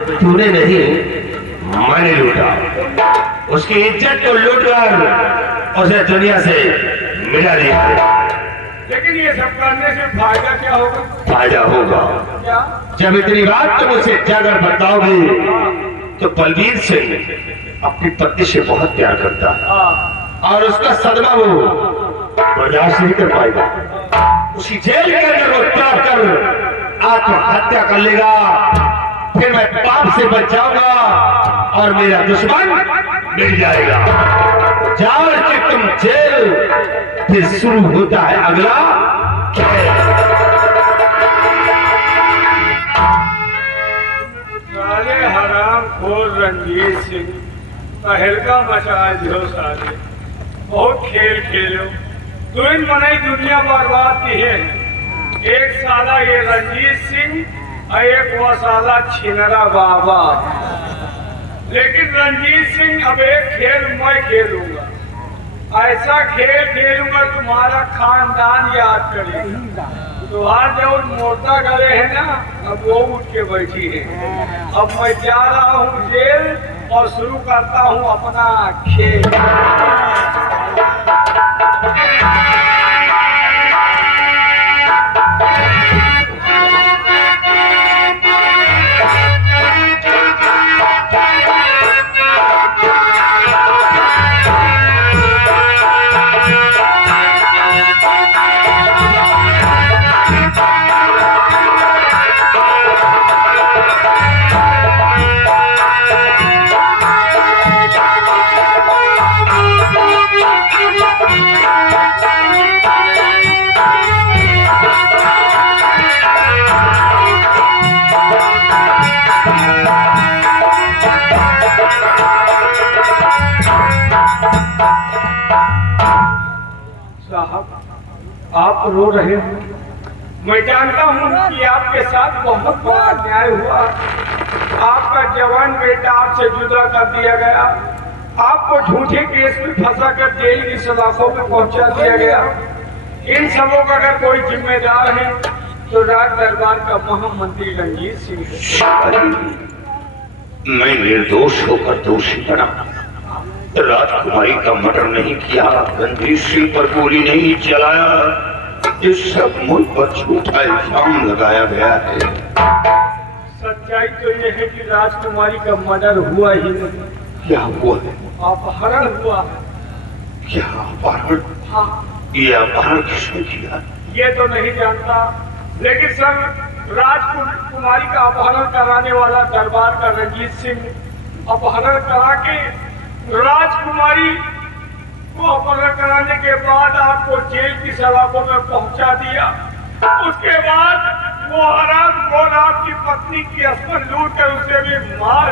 तूने नहीं, मैंने लूटा। उसकी इज्जत को लूटकर उसे दुनिया से मिला दिया। लेकिन ये सब करने से फायदा क्या होगा? फायदा होगा क्या? जब इतनी बात तुम उसे जाकर बताओगे तो बलबीर सिंह अपनी पत्नी से बहुत प्यार करता है और उसका सदमा वो बर्दाश्त नहीं कर पाएगा। उसी जेल के अंदर वो त्याग कर आत्महत्या कर लेगा। फिर मैं पाप से बच जाऊंगा और मेरा दुश्मन मिट जाएगा। जाओ कि तुम जेल, फिर शुरू होता है अगला खेल। साले हराम खोर रणजीत सिंह तहलका मचा जो साले बहुत खेल खेलो। तू इन मनाई दुनिया बर्बाद की है। एक साला ये रणजीत सिंह और एक वो साला छिनरा बाबा। लेकिन रणजीत सिंह अब एक खेल मैं खेलूंगा। ऐसा खेल खेलूंगा तुम्हारा खानदान याद करेगा। तुम्हार जो मोटा गले है ना, अब वो उठ के बैठी है। अब मैं जा रहा हूँ जेल और शुरू करता हूँ अपना खेल। आप रो रहे हो। मैं जानता हूँ कि आपके साथ बहुत बड़ा अन्याय हुआ। आपका जवान बेटा आपसे जुदा कर दिया गया। आपको झूठे केस में फंसा कर जेल की सलाखों में पहुंचा दिया गया। इन सबों का अगर कोई जिम्मेदार है तो राज दरबार का महामंत्री रणजीत सिंह है। मैं निर्दोष होकर दोषी बना। राजकुमारी का मर्डर नहीं किया, रणजीत सिंह पर गोली नहीं चलाया। ये सब मुझ पर झूठा इल्जाम लगाया गया है। सच्चाई तो ये है कि राजकुमारी का मर्डर हुआ ही नहीं। क्या हुआ है? अपहरण हुआ। क्या अपहरण? हाँ। ये अपहरण किसने किया? ये तो नहीं जानता, लेकिन सर राजकुमारी का अपहरण कराने वाला दरबार का रणजीत सिंह अपहरण करा के राजकुमारी को अपहरण कराने के बाद आपको जेल की सलाखों में पहुंचा दिया। उसके बाद वो हराम खोर आपकी पत्नी की असमन लूट कर उसे भी मार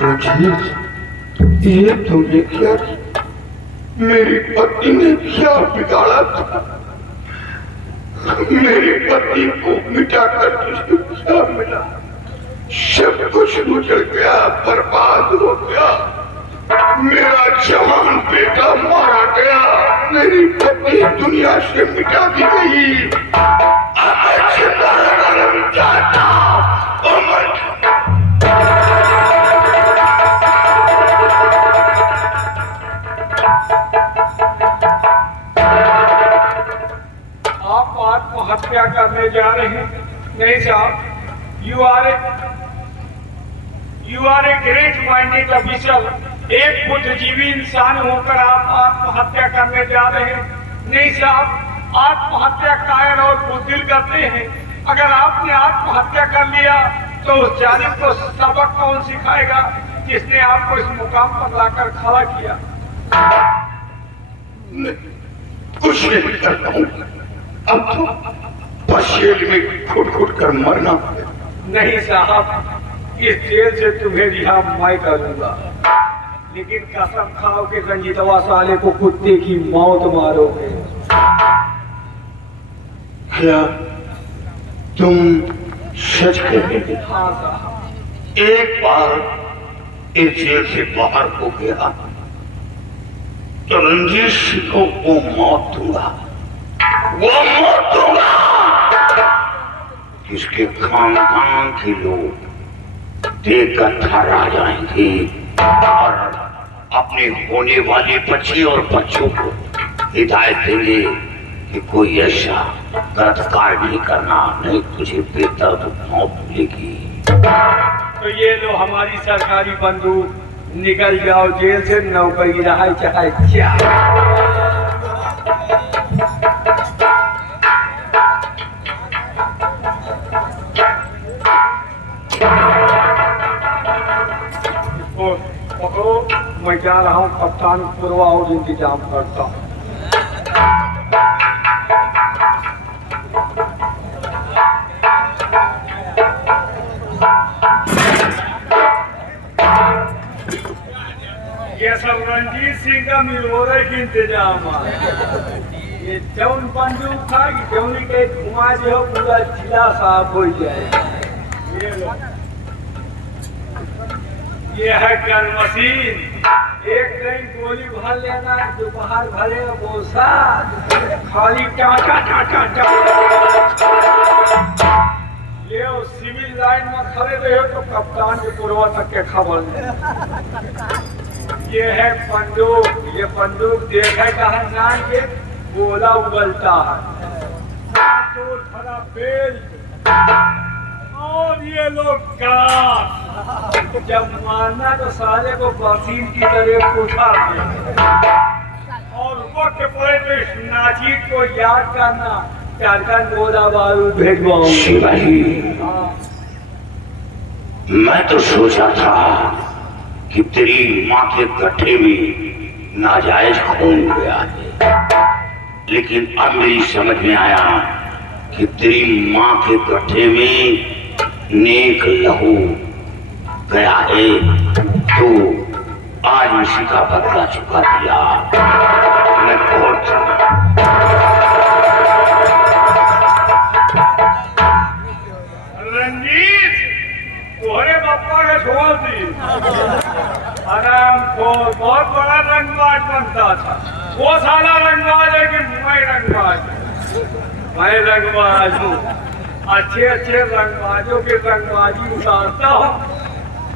रणजीत, ये तुमने क्या? मेरी पत्नी ने क्या बिगाड़ा था? मेरी पत्नी को मिटाकर तुझे क्या मिला? सब कुछ उजड़ गया, बर्बाद हो गया। मेरा जवान बेटा मारा गया, मेरी पत्नी दुनिया से मिटा दी गई। आप आत्महत्या करने जा रहे हैं? नहीं साहब, you are a great minded officer. एक बुद्धिजीवी इंसान होकर आप आत्महत्या करने जा रहे हैं? नहीं साहब, आत्महत्या कायर और बुद्धिल करते हैं। अगर आपने आत्महत्या कर लिया तो उस जालिम को सबक कौन सिखाएगा जिसने आपको इस मुकाम पर लाकर खड़ा किया? कुछ नहीं करता हूँ, अब तो बस जेल में घुट घुट कर मरना। नहीं साहब, इस जेल से तुम्हें रिहा मैं करूंगा, लेकिन कसम खाओ कि रंजीतवा साले को कुत्ते की मौत मारोगे। क्या तुम सच कह रहे? हाँ साहब। एक बार इस जेल से बाहर हो गया तो रंजीत सिंह को वो मौत दूंगा, वो मौत दूंगा जिसके खानदान के लोग देखकर थर्रा जाएंगे और अपने होने वाले बच्चे और बच्चों को हिदायत देंगे कि कोई ऐसा गलत कार्य नहीं करना, नहीं तुझे बेदर्द मौत मिलेगी। तो ये लो हमारी सरकारी बंदूक, निकल जाओ जेल से, नौकरी रहा चाहे क्या। पकड़ो, मैं जा रहा हूँ कप्तान पूर्वा और इंतजाम करता हूँ। ये सब रणजीत सिंह का मिलोरे की इंतजाम है। ये जौन बंदूक था कि जौनी के घुमा जो पूरा जिला साफ हो जाए। ये लो, ये है गन मशीन, एक टाइम गोली भर लेना, दोपहर भरे वो खाली टाटा टाटा टाटा। ये सिविल लाइन में खड़े रहे तो कप्तान के पूर्वा तक के खबर नहीं। ये है बंदूक, ये बंदूक देखे कहा जान के गोला उगलता है। तो खड़ा बेल्ट और ये लोग का जब मारना तो साले को बसीन की तरह उठा दे और वक्त पड़े तो इस नाजीद को याद करना, चार गोला बारूद भेजवाऊं। शिवाजी, मैं तो सोचा था कि तेरी माँ के गड्ढे में नाजायज खून गया है, लेकिन अब मेरी समझ में आया कि तेरी माँ के गड्ढे में नेक लहू गया है, तो आज उसी का बदला चुका दिया। मैं बहुत रंजीत तोहरे बापा का छोड़ दी आराम को बहुत बड़ा रंगबाज बनता था। वो साला रंगबाज है कि मैं रंगबाज, मैं रंगबाज हूँ। अच्छे अच्छे रंगबाजों की रंगबाजी उतारता हूँ।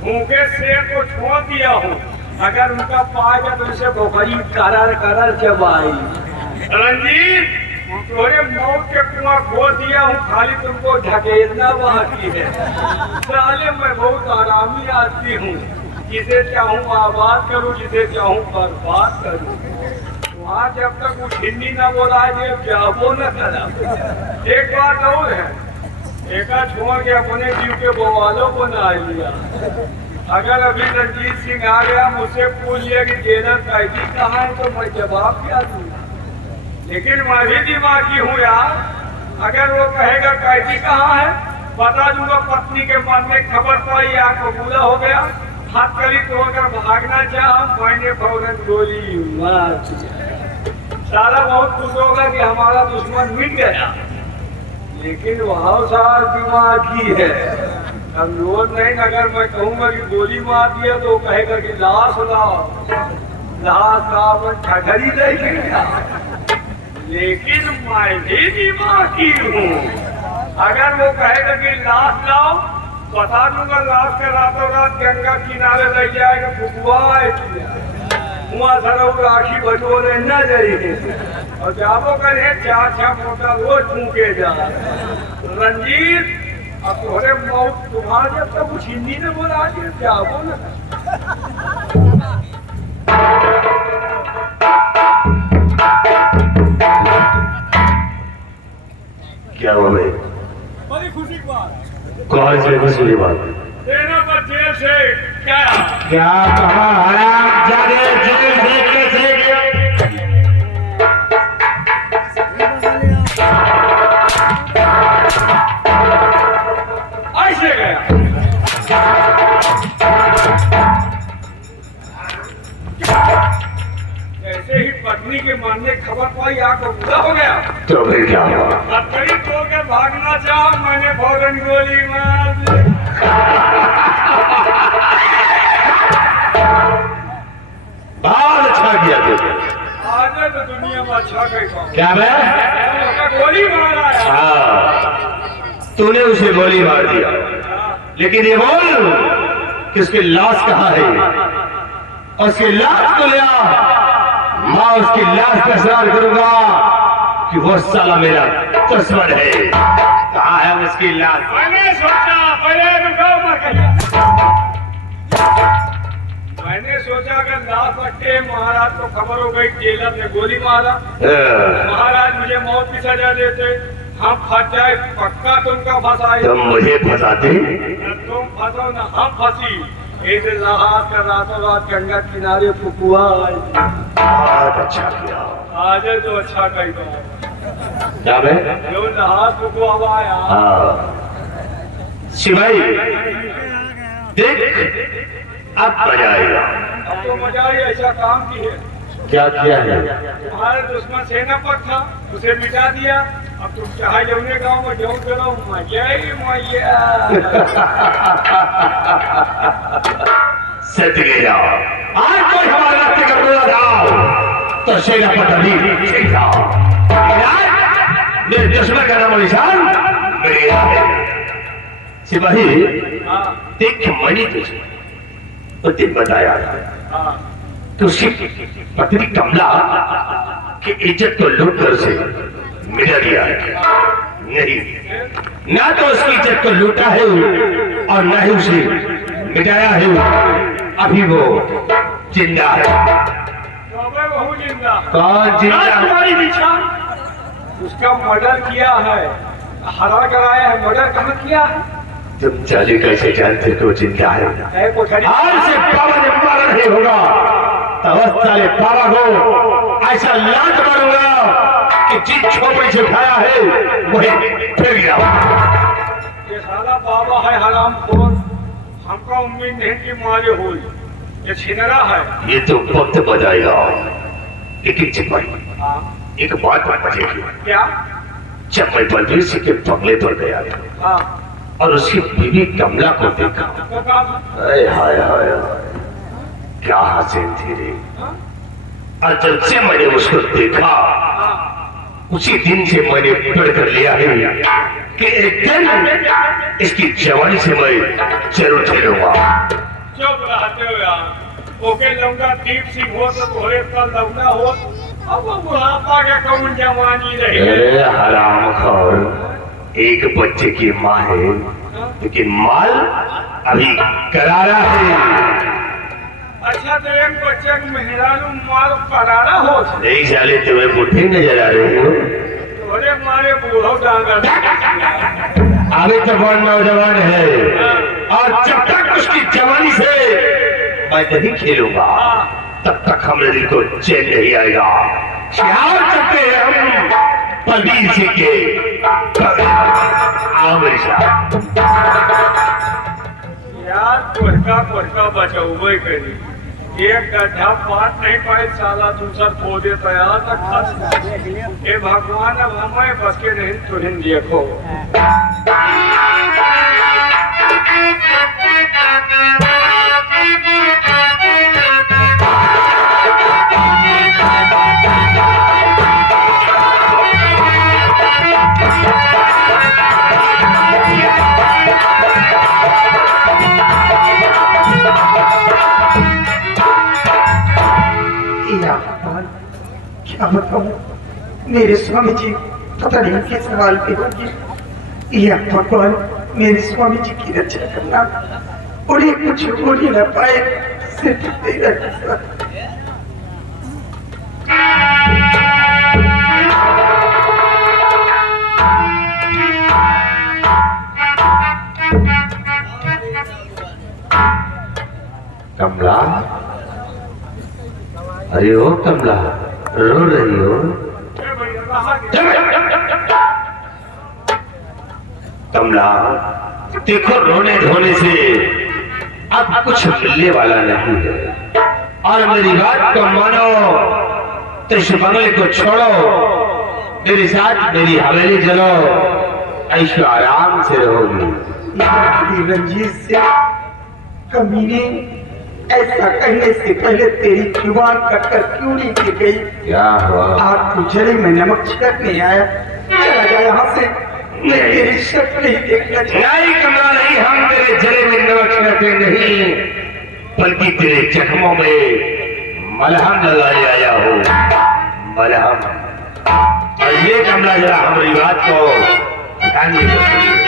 भूखे शेर को छोड़ दिया हूँ, अगर उनका पाएगा तो उसे भोखरी करर करर चबाई। रंजीत तोरे मौत के कुआं खो दिया हूँ, खाली तुमको ढकेलना बाकी है। साले मैं बहुत आरामी आदमी हूँ, जिसे चाहूँ आबाद करूँ, जिसे चाहूँ बर्बाद करूँ। वहाँ जब तक कुछ हिंदी न बोला जाए जाबो न करा। एक बात और है, एका छोड़ के अपने जीव के बवालों को ना लिया। अगर अभी रणजीत सिंह आ गया मुझसे पूछ लिया कि जेलर कैदी कहाँ है, तो मैं जवाब क्या दूंगा। लेकिन मैं भी दिमागी हूँ यार, अगर वो कहेगा कैदी कहाँ है, बता दूंगा पत्नी के मरने खबर पाई, आग कबूला हो गया, हाथ करी तो अगर भागना चाहा, मैंने फौरन गोली मार दी। सारा बहुत खुश होगा कि हमारा दुश्मन मिट गया। लेकिन वहाँ सारा दिमागी है, कमजोर नहीं। अगर मैं कहूँगा कि गोली मार दिया तो कहेगा कि लाश लाओ, लाश का अपन ठगरी देखेगा। लेकिन मैं भी दिमागी हूँ, अगर वो कहेगा कि लाश लाओ, बता दूंगा लाश के रातों रात गंगा किनारे ले जाएगा, फुकुआ वहाँ सर राखी बटोरे न जाइए और जाबो करे चार छह मोटा रोज फूके जा। रंजीत अब तोरे मौत तुम्हारे जब तक कुछ हिंदी ने बोला के जाबो न। क्या हुआ भाई? बड़ी खुशी की बात। कौन सी खुशी की बात? तेरा पर जेल से क्या क्या कहा? हराम जादे जेल से कैसे गया? ऐसे गया। जैसे ही पत्नी के मरने खबर पाई, आग पूरा हो गया। तो फिर क्या हुआ? हथकड़ी तोड़ के भागना चाहा, मैंने फौरन गोली मार दी। बहुत अच्छा किया तुमने। मैं तो दुनिया में अच्छा कहीं पाऊँ। क्या बे? गोली मारा है। हाँ, तूने उसे गोली मार दिया, लेकिन ये बोल कि उसकी लाश कहाँ है? उसकी लाश को ले आ, मैं उसकी लाश पर सवाल करूंगा कि वो साला मेरा दुश्मन है। कहाँ है उसकी लाश? मैंने सोचा पहले रुको मत, मैंने सोचा अगर लाश रखे महाराज को खबर हो गई जेलर ने गोली मारा, महाराज मुझे मौत की सजा देते, हम फंस जाए, पक्का तुमका फंसाए। तुम मुझे फंसाते? तुम फंसो ना हम फंसी। ऐसे जहाज का रातों रात गंगा किनारे फुकुआ बहुत अच्छा किया। आज तो अच्छा कही तो क्या बे? जो जहाज फुकुआ हुआ है। हाँ शिवाई, देख अब मजा आएगा। अब तो मजा आई, ऐसा काम की है। क्या किया है? तुम्हारे दुश्मन सेना पर था, उसे मिटा दिया। अब तुम चाहे जौने गाँव में जाऊँ करो, मजा ही मैया। सच गया, आज कोई हमारे रास्ते का रोड़ा था तो सेना पर भी सीखा। मेरे दुश्मन का नाम निशान मेरे है। सिपाही देख, मैंने तुझे वो दिन बताया था तो उसकी पत्नी कमला की इज्जत को लूट कर उसे मिटा दिया है। नहीं, ना तो उसकी इज्जत को लूटा है और ना ही उसे मिटाया है। अभी वो जिंदा है। बहु जिंदा। कौन जिंदा? तुम्हारी पीछा उसका मर्डर किया है, हरा कराया है। मर्डर कहाँ किया है? तुम चाली कैसे जानते हो जिंदा है? आज से बाबा ने मारा नहीं होगा तो साले बाबा को ऐसा लात मारूंगा कि जिस छोपड़ी से खाया है वही फिर गया। ये साला बाबा है हराम खोर, हमका उम्मीद नहीं कि मारे हो। ये छिनरा है। ये तो वक्त बताएगा, लेकिन सिपाही एक बात बचेगी। क्या? जब मैं बलबीर सिंह के बंगले पर गया था और उसकी बीवी कमला को देखा, हाय हाय हाय, क्या हसीन थी रे। और जब से मैंने उसको देखा उसी दिन से मैंने पढ़ कर लिया है कि एक दिन इसकी जवानी से मैं जरूर खेलूंगा। चुप रहते हो यार। ओके लौंगा दीप सिंह हो तो थोड़े पर लौंगा हो, अब वो बुढ़ापा के कौन जवानी रही। अरे हरामखोर, एक बच्चे की माँ है लेकिन माल अभी करारा है। अच्छा तो एक बच्चे को मेहरानू माल करारा हो। नहीं साले, तुम्हें बुढ़ी नजर आ रही हो। थोड़े मारे बूढ़ो डांगा। अभी तो बहुत नौजवान है और जब तक उसकी जवानी से मैं नहीं खेलूंगा तब तक हमारे दिल को चैन नहीं आएगा। क्या चलते हैं हम बलबीर सिंह के। आओ मेरे साथ। यार कोहका बचाओ करी। एक गड्ढा पाट नहीं पाए साला दूसर पौधे तैयार तक खस। हे भगवान, अब हमें बस के नहीं तुहिन देखो। क्या बताऊं, मेरे स्वामी जी पता नहीं किस सवाल पे होंगे। यह भगवान मेरे स्वामी जी की रक्षा करना, उन्हें कुछ हो ही ना पाए। सिर्फ तेरा कमला, अरे ओ कमला, रो रही हो? कमला देखो, रोने धोने से अब कुछ मिलने वाला नहीं है और मेरी बात को मानो तो इस बंगले को छोड़ो, मेरे साथ मेरी हवेली चलो, ऐशो आराम से रहोगी। रंजीत से कमीने ऐसा कहने से पहले तेरी जुबान कटकर क्यों नहीं गिर गई? क्या हुआ? आज तू जले में नमक छिड़कने आया, चला जा यहाँ से, मैं तेरी शक्ल नहीं देखना चाहता। नहीं कमला नहीं, हम तेरे जले में नमक छिड़कते नहीं, बल्कि तेरे जख्मों में मलहम लगाने आया हूँ, मलहम। और ये कमला जरा हमारी बात को ध्यान में रखिए।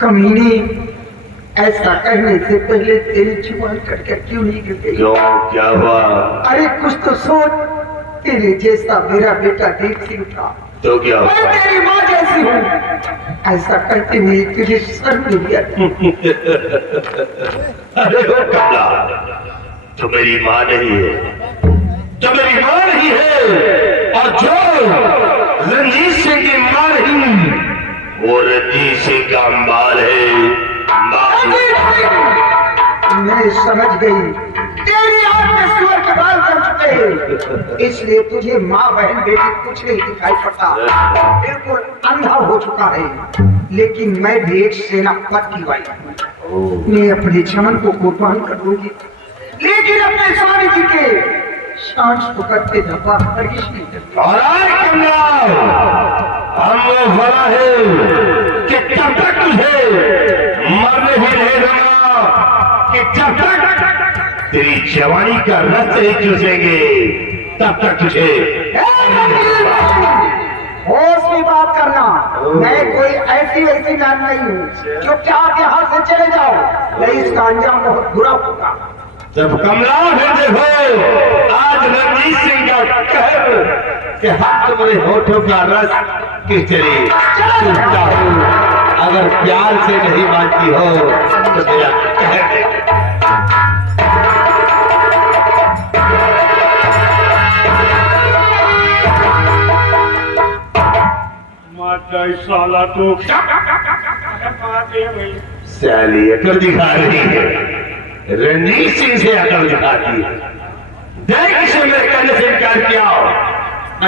कमीनी, ऐसा कहने से पहले तेरी जुबान कटकर क्यों नहीं गिर गई? क्यों, क्या हुआ? अरे कुछ तो सोच, तेरे जैसा मेरा बेटा देख सिंह था, तो क्या हुआ? मैं तेरी माँ जैसी हूँ, ऐसा कहते हुए तुझे शर्म नहीं आती? अरे वो कमला, तो मेरी माँ नहीं है, तो मेरी माँ नहीं है, और जो रणजीत सिंह की माँ नहीं, वो रणजीत सिंह का माल है, माल। मैं समझ गई, तेरी आंख में सुअर के बाल जम चुके हैं, इसलिए तुझे माँ बहन बेटी कुछ नहीं दिखाई पड़ता, बिल्कुल अंधा हो चुका है। लेकिन मैं भी एक सेनापति की वाइफ हूँ, मैं अपने चमन को कुर्बान कर दूंगी, लेकिन अपने स्वामी जी के सांस को करते धब्बा हरगिज नहीं करती। और आज कमला, हम वो भला है कि जब तक तुझे मरने भी नहीं दूंगा, कि जब तक तेरी जवानी का रस नहीं चूसेंगे, तब तक तुझे होश में बात करना, मैं कोई ऐसी वैसी जान नहीं हूँ, चुपचाप यहाँ से चले जाओ, नहीं इसका अंजाम बहुत बुरा होगा। जब कमला फिर देखो, आज रणजीत सिंह का कहर कि हम तुम्हारे होठों का रस कि चली चूसता हूँ, अगर प्यार से नहीं मानती हो तो मेरा कहर देखो। माता साला तो सैली अकल दिखा रही है, रणजीत सिंह से अकल दिखाती है। देख इसे मेरे कहने से इनकार किया,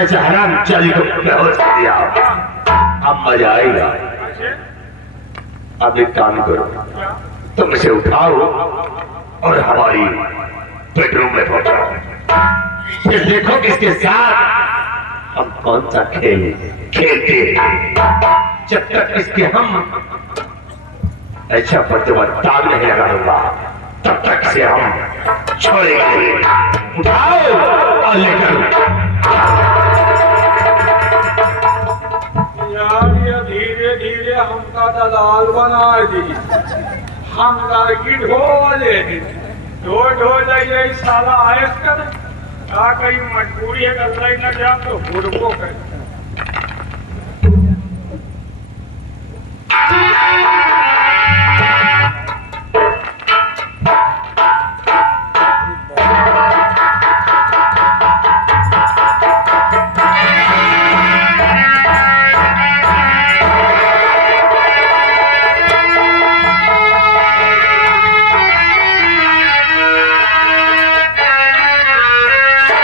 ऐसे हराम चाली को बेहोश कर दिया, अब मजा आएगा। अब एक काम करो, तुम इसे उठाओ और हमारी बेडरूम में पहुंचाओ, फिर देखो किसके साथ हम कौन सा खेल खेलते हैं। जब तक इसके हम अच्छा प्रतिबद्ध ताग नहीं लगाऊंगा, तब तक से हम छोड़ेंगे नहीं। उठाओ और लेकर यार ये धीरे दलाल बना दी। हम लड़की ढोले ढो जाइए साला आयस कर का कहीं मजबूरी है कर न जा तो बुड़बो कर